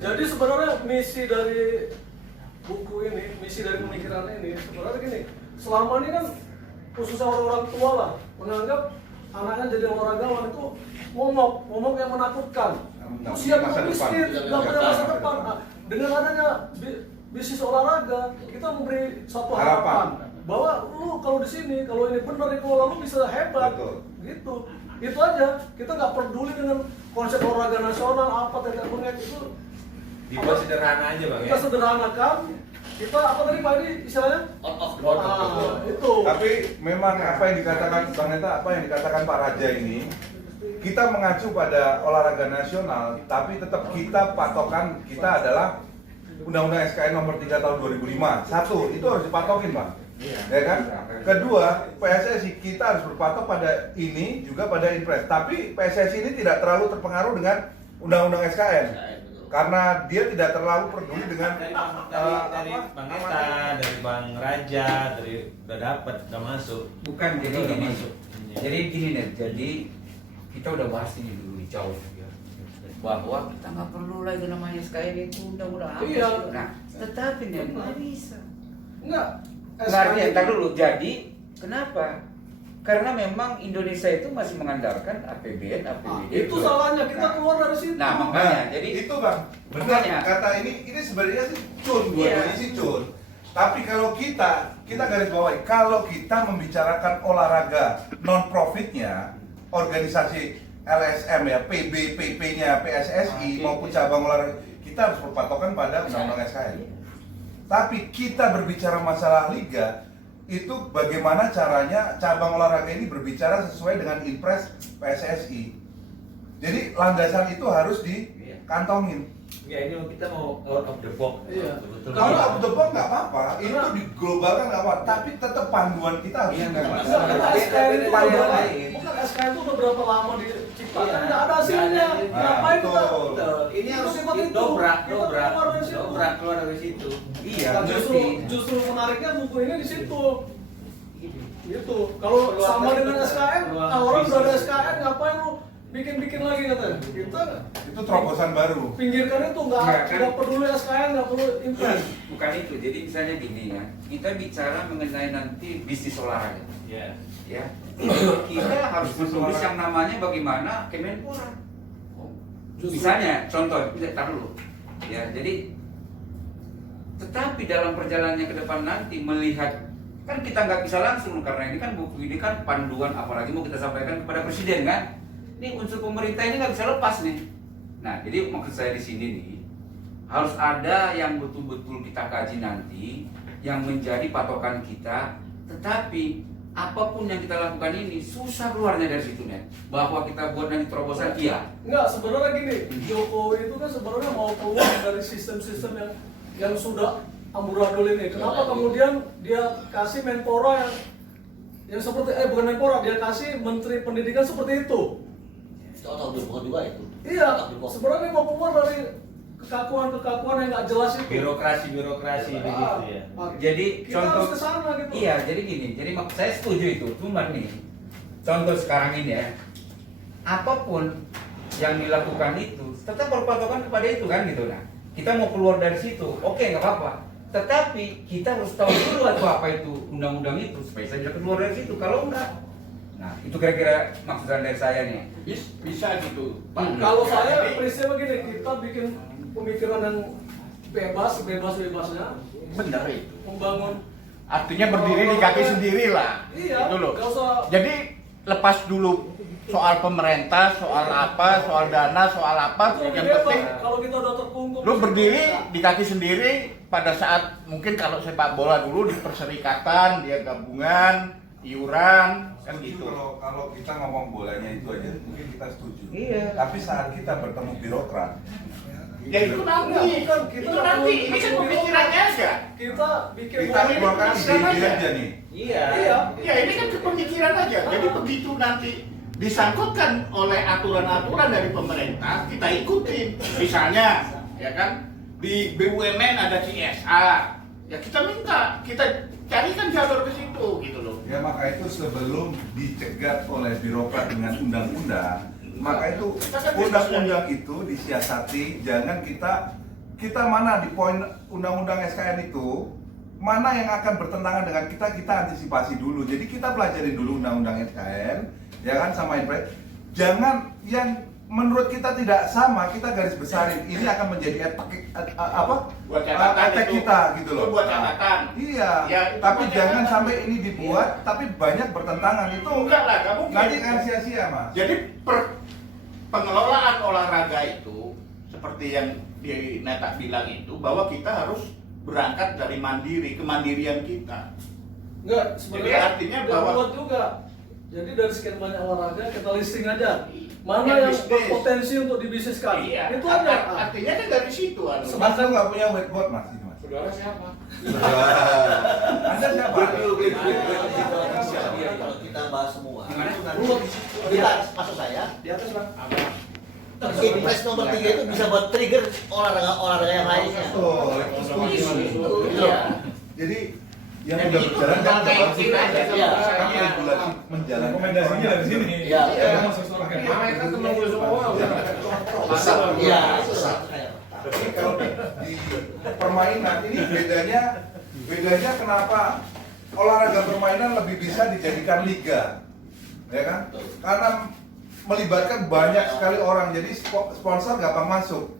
Jadi sebenarnya misi dari buku ini, misi dari pemikiran ini sebenarnya gini, selama ini kan khususnya orang-orang tua lah menganggap anaknya jadi olahragawan itu momok yang menakutkan. Usia miskin, nggak punya masa depan. Nah, dengan adanya bisnis olahraga, kita memberi satu harapan bahwa lu kalau di sini, kalau ini benar dikelola lu bisa hebat. Gitu. Itu aja. Kita nggak peduli dengan konsep olahraga nasional apa tidak punya itu. Dibuat sederhana aja bang. Kita sederhanakan. Kita apa tadi Pak ini istilahnya? Out of the box. Itu. Tapi memang apa yang dikatakan Bang Neta, apa yang dikatakan Pak Raja ini, kita mengacu pada olahraga nasional, tapi tetap kita patokan kita adalah Undang-Undang SKN nomor 3 tahun 2005. Satu, itu harus dipatokin, Bang. Ya kan? Kedua, PSSI kita harus berpatok pada ini juga pada Inpres. Tapi PSSI ini tidak terlalu terpengaruh dengan Undang-Undang SKN. Karena dia tidak terlalu peduli dengan dari Bang Neta, dari Bang Raja, dari udah masuk. Bukan, jadi Udah gini. masuk. Jadi gini nih, jadi kita udah bahas ini dulu jauh ya. Bahwa kita nggak perlu lagi namanya SKN itu undang-undang apa Iya. sih? Nah, tetapi nih nggak bisa. Enggak. Nggak, entar dulu. Jadi kenapa? Karena memang Indonesia itu masih mengandalkan APBN, APBD. Itu salahnya kita keluar dari situ. Nah, makanya jadi itu Bang, benar makanya. kata ini sebenarnya sih cun, Iya. dua-duanya sih cun. Tapi kalau kita garis bawahi, kalau kita membicarakan olahraga non profitnya, organisasi LSM ya, PB, PP-nya, PSSI maupun cabang olahraga, kita harus berpatokan pada Undang-Undang SKN. Tapi kita berbicara masalah liga, itu bagaimana caranya cabang olahraga ini berbicara sesuai dengan Inpres PSSI. Jadi landasan itu harus dikantongin. Ya ini kita mau out of the box. Iya. Betul. Kalau out of the box nggak apa-apa, itu diglobalkan nggak apa-apa. Tapi tetap panduan kita harus Iya, nggak Enggak, masalah. karena SKN itu Panduan udah lain. bukan SKN itu udah berapa lama diciptakan, Iya. nggak ada hasilnya. Nah, Ngapain kita? betul. Ini harus Sifat itu. dobrak Kita keluar dari situ. keluar dari situ. iya, Nah, ngerti. justru menariknya buku ini di situ. Gitu. Kalau Peluang sama dari dengan kita. SKN, Peluang orang udah ada bisnis. SKN, ngapain lu bikin lagi katanya? Kita Itu terobosan baru. pinggirkan itu, Nggak, kan? nggak peduli SKN, nggak perlu impres. Bukan itu. Jadi misalnya gini ya, kita bicara mengenai nanti bisnis olahraga. Ya. Ya, kita harus menulis yang namanya bagaimana Kemenpora. Misalnya, contoh, tar dulu. Ya, jadi tetapi dalam perjalanannya ke depan nanti melihat kan kita nggak bisa langsung karena ini kan buku ini kan panduan apalagi mau kita sampaikan kepada presiden kan. Ini unsur pemerintah ini nggak bisa lepas nih. Nah, jadi maksud saya di sini nih harus ada yang betul-betul kita kaji nanti yang menjadi patokan kita. Tetapi apapun yang kita lakukan ini susah keluarnya dari situ nih. Bahwa kita buat nanti terobosan iya. Enggak, sebenarnya gini, Jokowi itu kan sebenarnya mau keluar dari sistem-sistem yang sudah amburadul ini. Kenapa kemudian dia kasih Menpora yang seperti bukan Menpora, dia kasih Menteri Pendidikan seperti itu. Atau bukan juga itu. Iya, sebenarnya mau keluar dari kekakuan yang nggak jelas itu. Birokrasi begitu ya. Jadi Kita harus ke sana gitu. Iya, jadi gini. Jadi saya setuju itu. Cuma nih, contoh sekarang ini ya, apapun yang dilakukan itu tetap berpatokan kepada itu kan gitu. Nah, kita mau keluar dari situ, oke nggak apa-apa. Tetapi kita harus tahu dulu apa itu undang-undang itu supaya saya bisa keluar dari situ. Kalau enggak, nah itu kira-kira maksudnya dari saya nih. Bisa gitu. Kalau saya Jadi, prinsipnya begini, kita bikin pemikiran yang bebasnya, bener itu. membangun. Artinya berdiri di kaki sendiri lah. Iya, Itu loh. nggak usah. Jadi lepas dulu soal pemerintah, soal apa, soal dana, soal apa. Itu lebih Yang bebas. penting Kalau kita udah terkungkung, lu berdiri di kaki sendiri pada saat mungkin kalau sepak bola dulu di perserikatan, dia gabungan, iuran, kan Setuju gitu. kalau kita ngomong bolanya itu aja mungkin kita setuju. Iya. Tapi saat kita bertemu birokrat, Ya itu nanti, Bukan, kita itu nanti. Ini kan pemikirannya aja. kita bikin kita keluarkan ide-ide aja. aja nih. Iya. Iya. Ya ini kan pemikiran aja. Jadi begitu nanti disangkutkan oleh aturan-aturan dari pemerintah, kita ikutin. Misalnya, ya kan di BUMN ada CSR, ya kita minta, kita carikan jalur ke situ gitu loh. Ya maka itu sebelum dicegat oleh birokrat dengan undang-undang, Maka itu undang-undang itu disiasati, jangan kita mana di poin undang-undang SKN itu mana yang akan bertentangan dengan kita antisipasi dulu. Jadi kita pelajari dulu undang-undang SKN, ya kan, sama impres. Jangan yang menurut kita tidak sama, kita garis besarin. Ini akan menjadi Buat catatan attack itu. kita gitu loh. Itu buat catatan. Iya. Ya, itu Tapi buat jangan catatan. sampai ini dibuat, tapi banyak bertentangan itu. Enggak lah, nggak mungkin. Nanti akan sia-sia, Mas. Jadi pengelolaan olahraga itu seperti yang di Neta bilang itu, bahwa kita harus berangkat dari kemandirian kita. Enggak, Jadi sebenarnya artinya nggak bahwa- buat juga. Jadi dari sekian banyak olahraga kita listing aja. Mana Yang yang bisnis. berpotensi untuk dibisniskan? Iya. Itu aja. Artinya kan dari situ anu. Mas tuh nggak punya whiteboard, Mas. Ini, Mas. Saudara siapa? Anda siapa? Kalau kita bahas semua, Gimana? kita maksud saya, Di atas Bang. impres nomor 3 itu bisa buat trigger olahraga yang lainnya. Betul. Iya. Jadi yang Jadi udah itu berjalan kan tinggal bensin aja Iya. kan Iya. regulasi menjalankan Rekomendasinya dari sini. Iya. Mama kan temen gue semua. Iya. Tapi kalau di permainan ini bedanya kenapa olahraga permainan lebih bisa dijadikan liga, ya kan? Karena melibatkan banyak sekali orang, jadi sponsor gampang masuk.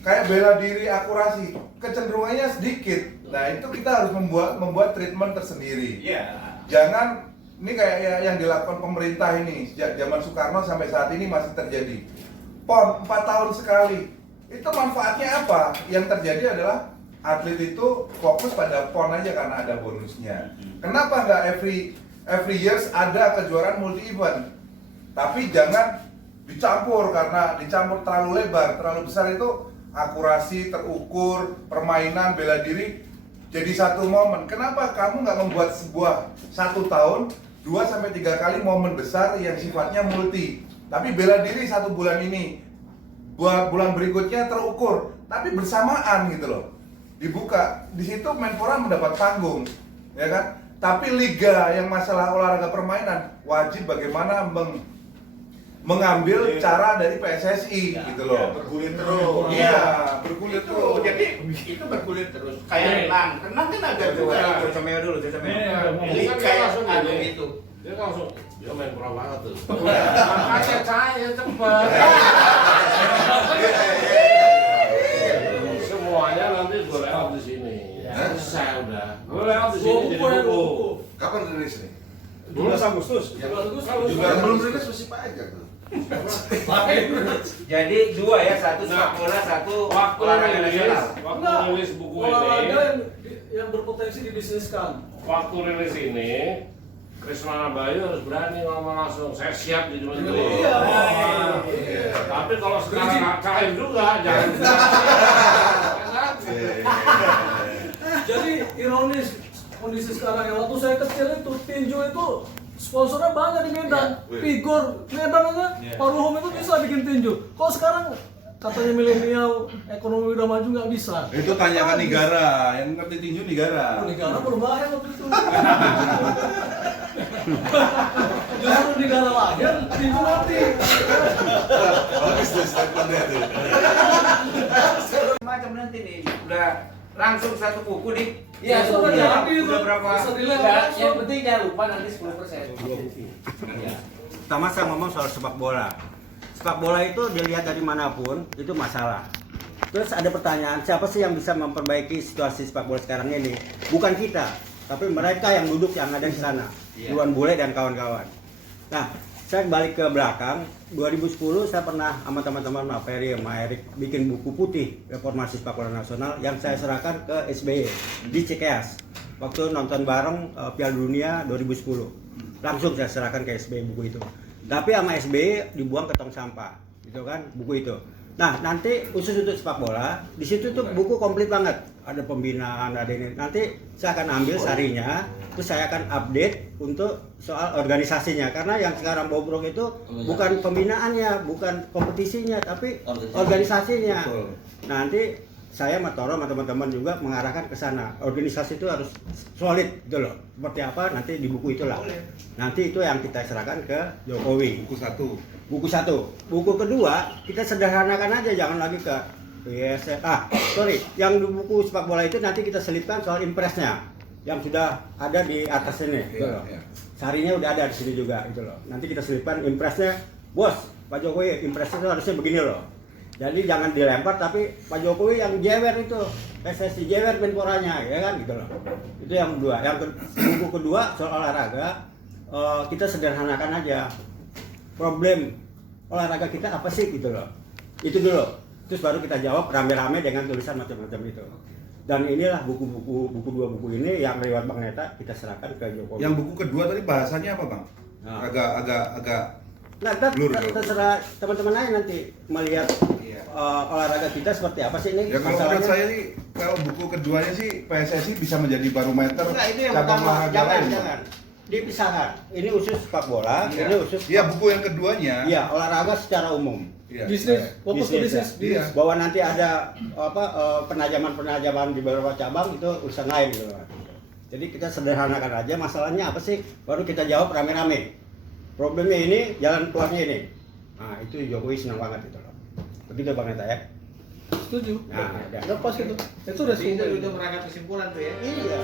Kayak bela diri, akurasi, kecenderungannya sedikit. Nah itu kita harus membuat treatment tersendiri. Iya. Jangan ini kayak yang dilakukan pemerintah ini sejak zaman Soekarno sampai saat ini masih terjadi. PON 4 tahun sekali. Itu manfaatnya apa? Yang terjadi adalah atlet itu fokus pada PON aja karena ada bonusnya. Kenapa nggak every years ada kejuaraan multi event? Tapi jangan dicampur, karena dicampur terlalu lebar, terlalu besar itu akurasi, terukur, permainan, bela diri jadi satu momen. Kenapa kamu nggak membuat sebuah 1 tahun 2-3 kali momen besar yang sifatnya multi? Tapi bela diri 1 bulan ini, bulan berikutnya terukur, tapi bersamaan gitu loh. Dibuka, di situ Menpora mendapat panggung, ya kan? Tapi liga yang masalah olahraga permainan wajib bagaimana mengambil cara dari PSSI gitu loh. Bergulir terus. Iya, bergulir Itu terus. jadi itu bergulir terus. Kayak renang kan ada juga. Comeo dulu, Comeo. Ini kayak anu itu. Dia langsung, dia main bola banget tuh. Makanya saya cepet. Semuanya nanti gue lewat di sini. Saya udah. Gue lewat di sini jadi buku. Kapan rilis nih? 12 Agustus. Juga belum rilis masih panjang tuh. Jadi 2 ya, 1 sepak bola, 1 Waktu olahraga rilis, nasional. waktu Enggak. rilis buku Olahraga ini, yang berpotensi dibisniskan. waktu rilis ini, Krisna Bayu harus berani ngomong langsung, saya siap jadi menteri. Iya. Tapi kalau sekarang nggak cair juga, jangan. Jadi ironis kondisi sekarang ya, waktu saya kecil itu tinju itu sponsornya banyak di Medan, Pigor Medan aja, Paruhum itu bisa bikin tinju. Kok sekarang katanya milenial ekonomi udah maju nggak bisa? Itu tanyakan negara, yang ngerti tinju negara. Negara berbahaya waktu itu. Justru negara lagi yang tinju mati. Macam nanti nih, udah langsung 1 buku nih. Iya, sudah jadi itu. Udah berapa? Bisa dilihat Yang langsung. penting jangan lupa nanti 10%. Pertama saya ngomong soal sepak bola. Sepak bola itu dilihat dari manapun itu masalah. Terus ada pertanyaan, siapa sih yang bisa memperbaiki situasi sepak bola sekarang ini? Bukan kita, tapi mereka yang duduk yang ada di sana. Iwan Bule dan kawan-kawan. Nah, saya balik ke belakang, 2010 saya pernah sama teman-teman Pak Ferry sama Erik bikin buku putih reformasi sepak bola nasional yang saya serahkan ke SBY di Cikeas. Waktu nonton bareng Piala Dunia 2010. Langsung saya serahkan ke SBY buku itu. Tapi sama SBY dibuang ke tong sampah, gitu kan, buku itu. Nah, nanti khusus untuk sepak bola, di situ tuh buku komplit banget. Ada pembinaan, ada ini. Nanti saya akan ambil sarinya, terus saya akan update untuk soal organisasinya. Karena yang sekarang bobrok itu bukan pembinaannya, bukan kompetisinya, tapi organisasinya. Nanti saya sama Toro sama teman-teman juga mengarahkan ke sana. Organisasi itu harus solid gitu loh. Seperti apa nanti di buku itulah. Nanti itu yang kita serahkan ke Jokowi. Buku 1. Buku 1. Buku kedua kita sederhanakan aja, jangan lagi ke PSS. Yang di buku sepak bola itu nanti kita selipkan soal impresnya yang sudah ada di atas ini. Gitu loh. Sarinya udah ada di sini juga gitu loh. Nanti kita selipkan impresnya, bos, Pak Jokowi impresnya itu harusnya begini loh. Jadi jangan dilempar, tapi Pak Jokowi yang jewer itu, PSSI jewer Menporanya, ya kan gitu loh. Itu yang kedua. Buku kedua soal olahraga, kita sederhanakan aja. Problem olahraga kita apa sih gitu loh. Itu dulu. Terus baru kita jawab rame-rame dengan tulisan macam-macam itu. Dan inilah dua buku ini yang lewat Bang Neta kita serahkan ke Jokowi. Yang buku kedua tadi bahasanya apa, Bang? Nah. Agak Nah, terserah teman-teman aja nanti melihat olahraga kita seperti apa sih ini. ya kalau menurut saya sih, kalau buku keduanya sih PSSI bisa menjadi barometer Enggak, itu yang cabang pertama. olahraga lain. Jangan. Dipisahkan. Ini khusus sepak bola, Iya. ini khusus. Iya, buku yang keduanya. Iya, olahraga secara umum. Iya. Bisnis, fokus ke bisnis. Iya. Bahwa nanti ada penajaman-penajaman di beberapa cabang itu urusan lain gitu loh. Jadi kita sederhanakan aja masalahnya apa sih, baru kita jawab rame-rame. Problemnya ini, jalan keluarnya ini. Nah, itu Jokowi senang banget itu loh. Begitu Bang Neta ya. Setuju. Nah, ya. Lepas itu. Itu udah Jadi itu semua. udah merangkap kesimpulan tuh ya. Iya.